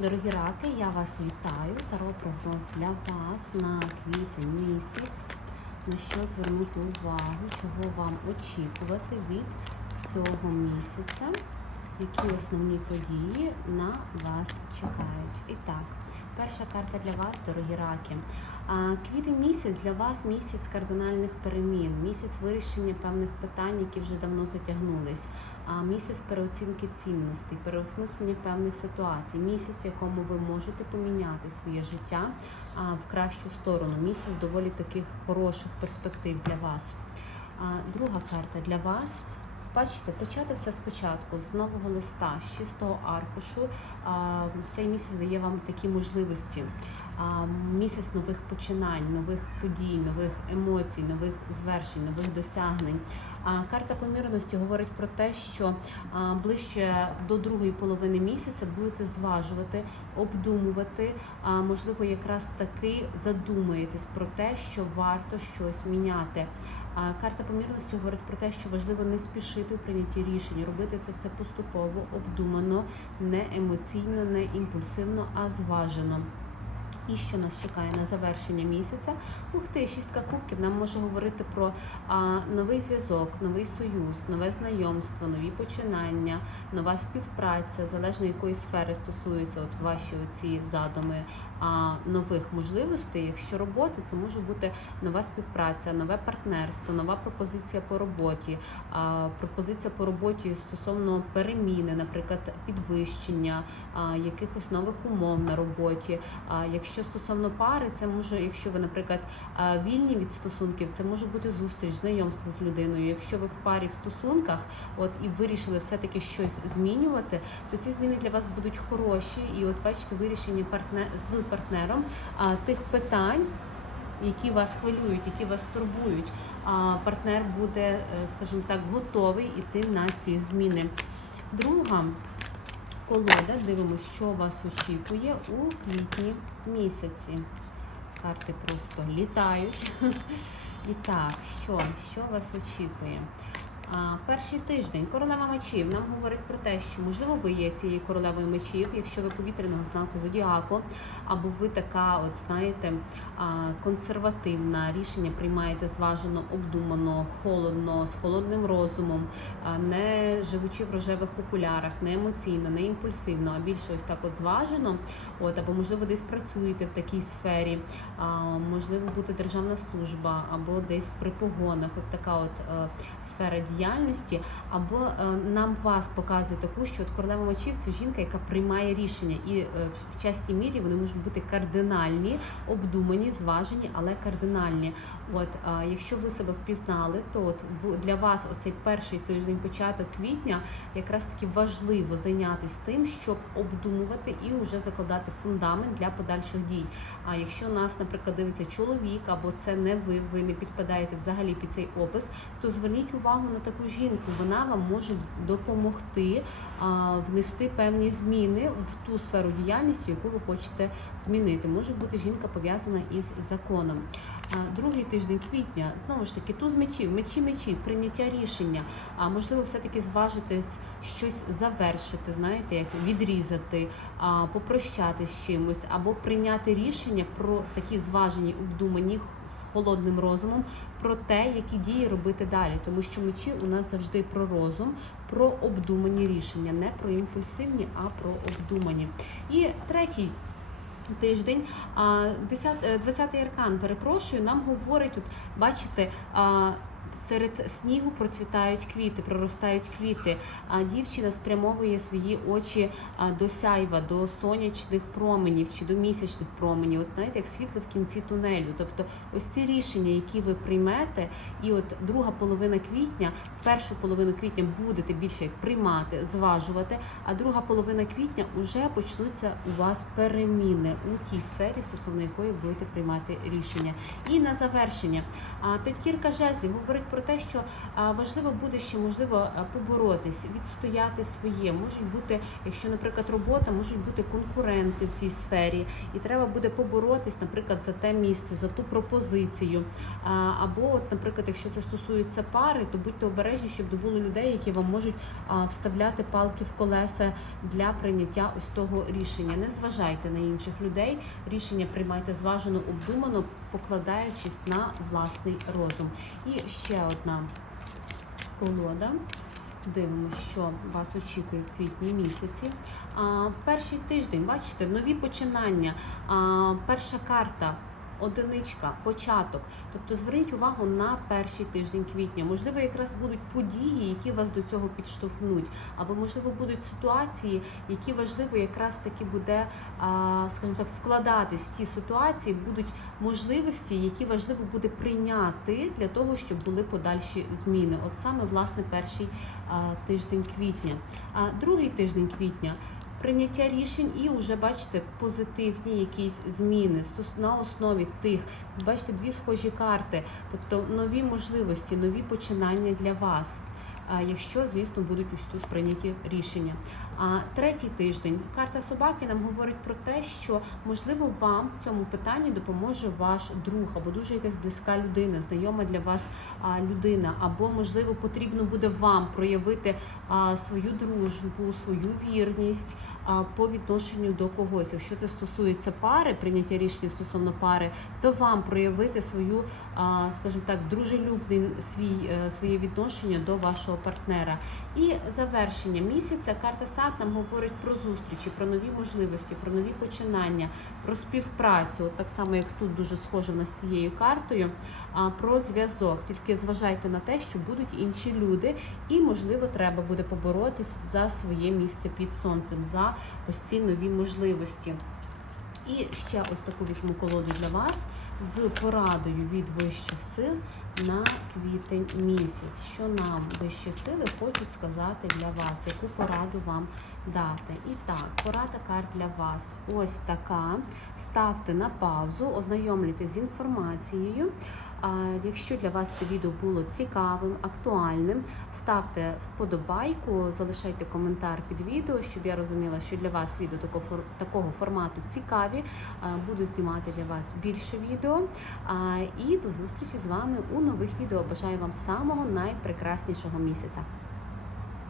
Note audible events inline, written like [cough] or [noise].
Дорогі раки, я вас вітаю. Таро прогноз для вас на квітень місяць. На що звернути увагу, чого вам очікувати від цього місяця, які основні події на вас чекають. І так, перша карта для вас, дорогі раки. Квітень місяць для вас місяць кардинальних перемін, місяць вирішення певних питань, які вже давно затягнулись, а місяць переоцінки цінностей, переосмислення певних ситуацій, місяць, в якому ви можете поміняти своє життя в кращу сторону. Місяць доволі таких хороших перспектив для вас. Друга карта для вас. Бачите, почати все спочатку з нового листа, з чистого аркушу. Цей місяць дає вам такі можливості. Місяць нових починань, нових подій, нових емоцій, нових звершень, нових досягнень. Карта помірності говорить про те, що ближче до другої половини місяця будете зважувати, обдумувати. Можливо, якраз таки задумаєтесь про те, що варто щось міняти. Карта помірності говорить про те, що важливо не спішити у прийнятті рішень, робити це все поступово, обдумано, не емоційно, не імпульсивно, а зважено. І що нас чекає на завершення місяця? Ух ти, шістка кубків нам може говорити про а, новий зв'язок, новий союз, нове знайомство, нові починання, нова співпраця, залежно якої сфери стосується от ваші оці задуми нових можливостей. Якщо роботи, це може бути нова співпраця, нове партнерство, нова пропозиція по роботі, пропозиція по роботі стосовно переміни, наприклад, підвищення, якихось нових умов на роботі. Якщо стосовно пари, це може, якщо ви, наприклад, вільні від стосунків, це може бути зустріч, знайомство з людиною. Якщо ви в парі в стосунках, от і вирішили все-таки щось змінювати, то ці зміни для вас будуть хороші. І от бачите, вирішення партнер з партнером тих питань. Які вас хвилюють, які вас турбують, партнер буде, е, скажімо так, готовий іти на ці зміни. Друга колода, дивимося, що вас очікує у квітні місяці. Карти просто літають. [laughs] І так, що, що вас очікує? Перший тиждень королева мечів нам говорить про те, що можливо ви є цією королевою мечів, якщо ви повітряного знаку зодіаку, або ви така, от знаєте, консервативна рішення приймаєте зважено, обдумано, холодно, з холодним розумом, не живучи в рожевих окулярах, не емоційно, не імпульсивно, а більше ось так от зважено. От або можливо десь працюєте в такій сфері, можливо, бути державна служба, або десь при погонах, от така от е, сфера діяльності, або е, нам вас показує таку, що от королева мечів це жінка, яка приймає рішення, і е, в частій мірі вони можуть бути кардинальні, обдумані, зважені, але кардинальні. От а, якщо ви себе впізнали, то от для вас оцей перший тиждень, початок квітня, якраз таки важливо зайнятися тим, щоб обдумувати і вже закладати фундамент для подальших дій. А якщо нас, наприклад, дивиться чоловік, або це не ви, ви не підпадаєте взагалі під цей опис, то зверніть увагу на таку жінку. Вона вам може допомогти а, внести певні зміни в ту сферу діяльності, яку ви хочете змінити. Може бути жінка пов'язана із законом. А, Другий тиждень квітня знову ж таки туз мечів, мечі, мечі, прийняття рішення. А можливо, все-таки зважити щось завершити, знаєте, як відрізати, а, попрощатися з чимось, або прийняти рішення про такі зважені, обдумані з холодним розумом про те, які дії робити далі. Тому що мечі у нас завжди про розум, про обдумані рішення, не про імпульсивні, а про обдумані. І третій тиждень. А, 10, е, 20-й аркан, перепрошую, нам говорить, от бачите, серед снігу процвітають квіти, проростають квіти. А дівчина спрямовує свої очі до сяйва, до сонячних променів чи до місячних променів. От знаєте, як світло в кінці тунелю. Тобто, ось ці рішення, які ви приймете, і от друга половина квітня, першу половину квітня будете більше як приймати, зважувати, а друга половина квітня вже почнуться у вас переміни у тій сфері, стосовно якої будете приймати рішення. І на завершення, п'ятірка жезлів говорить говорить про те, що важливо буде ще можливо поборотись, відстояти своє. Можуть бути, якщо, наприклад, робота, можуть бути конкуренти в цій сфері, і треба буде поборотись, наприклад, за те місце, за ту пропозицію. Або, от, наприклад, якщо це стосується пари, то будьте обережні, щоб не було людей, які вам можуть вставляти палки в колеса для прийняття ось того рішення. Не зважайте на інших людей. Рішення приймайте зважено, обдумано, покладаючись на власний розум. І ще одна колода. Дивимося, що вас очікує в квітні місяці. А, перший тиждень, бачите, нові починання. А, перша карта. Одиничка, початок. Тобто зверніть увагу на перший тиждень квітня. Можливо, якраз будуть події, які вас до цього підштовхнуть, або можливо будуть ситуації, які важливо якраз таки буде, скажімо так, вкладатись в ті ситуації, будуть можливості, які важливо буде прийняти для того, щоб були подальші зміни. От саме власне перший тиждень квітня. А другий тиждень квітня. Прийняття рішень і вже бачите позитивні якісь зміни на основі тих, бачите, дві схожі карти, тобто нові можливості, нові починання для вас. Якщо, звісно, будуть ось тут прийняті рішення. А третій тиждень карта собаки нам говорить про те, що можливо вам в цьому питанні допоможе ваш друг або дуже якась близька людина, знайома для вас людина, або можливо потрібно буде вам проявити свою дружбу, свою вірність по відношенню до когось. Якщо це стосується пари, прийняття рішення стосовно пари, то вам проявити свою, скажімо так, дружелюбний свій е, своє відношення до вашого партнера. І завершення місяця карта сад нам говорить про зустрічі, про нові можливості, про нові починання, про співпрацю. От так само, як тут дуже схоже з цією картою, а, про зв'язок. Тільки зважайте на те, що будуть інші люди, і можливо треба буде поборотись за своє місце під сонцем, за ось ці нові можливості. І ще ось таку візьму колоду для вас з порадою від вищих сил на квітень місяць. Що нам вищі сили хочуть сказати для вас, яку пораду вам дати. І так, порада карт для вас ось така. Ставте на паузу, ознайомлюйтесь з інформацією. Якщо для вас це відео було цікавим, актуальним, ставте вподобайку, залишайте коментар під відео, щоб я розуміла, що для вас відео такого, фор- формату цікаві. Буду знімати для вас більше відео. І до зустрічі з вами у нових відео. Бажаю вам самого найпрекраснішого місяця.